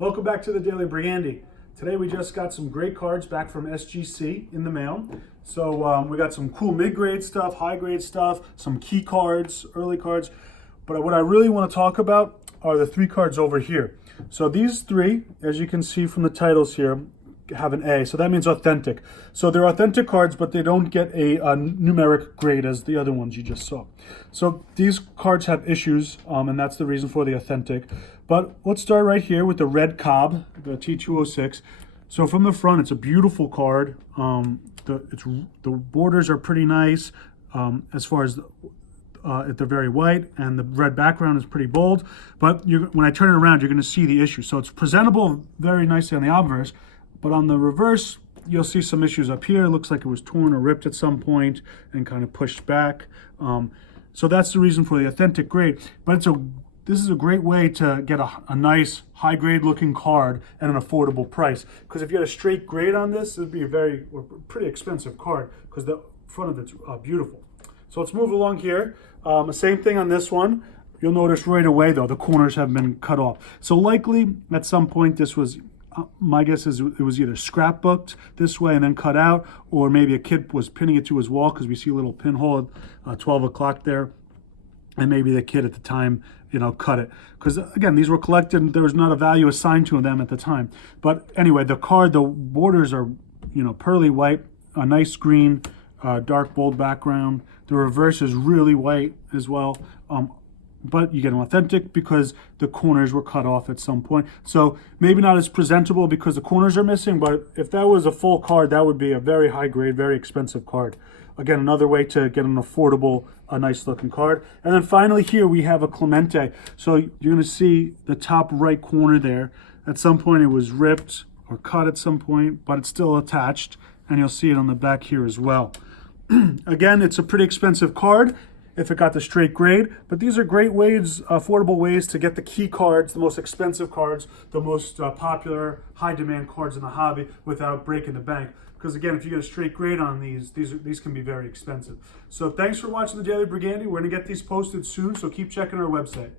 Welcome back to the Daily Brigandy. Today we just got some great cards back from SGC in the mail. So we got some cool mid-grade stuff, high-grade stuff, some key cards, early cards. But what I really want to talk about are the three cards over here. So these three, as you can see from the titles here, have an A, so that means authentic. So they're authentic cards, but they don't get a numeric grade as the other ones you just saw. So these cards have issues, and that's the reason for the authentic. But let's start right here with the red Cobb, the T206. So from the front, it's a beautiful card. The borders are pretty nice, as far as they're very white, and the red background is pretty bold. But when I turn it around, you're going to see the issue. So it's presentable very nicely on the obverse. But on the reverse, you'll see some issues up here. It looks like it was torn or ripped at some point and kind of pushed back. So that's the reason for the authentic grade. But this is a great way to get a nice high-grade looking card at an affordable price. Because if you had a straight grade on this, it would be a pretty expensive card because the front of it's beautiful. So let's move along here. Same thing on this one. You'll notice right away, though, the corners have been cut off. So likely, at some point, this was... my guess is it was either scrapbooked this way and then cut out, or maybe a kid was pinning it to his wall because we see a little pinhole at 12 o'clock there. And maybe the kid at the time, cut it. Because again, these were collected and there was not a value assigned to them at the time. But anyway, the card, the borders are, pearly white, a nice green, dark bold background. The reverse is really white as well. But you get an authentic because the corners were cut off at some point. So maybe not as presentable because the corners are missing, but if that was a full card, that would be a very high grade, very expensive card. Again, another way to get an affordable, a nice looking card. And then finally here we have a Clemente. So you're gonna see the top right corner there. At some point it was ripped or cut at some point, but it's still attached. And you'll see it on the back here as well. Again, it's a pretty expensive card if it got the straight grade, but these are great ways, affordable ways to get the key cards, the most expensive cards, the most popular, high demand cards in the hobby without breaking the bank. Because again, if you get a straight grade on these can be very expensive. So thanks for watching the Daily Brigandy. We're gonna get these posted soon, so keep checking our website.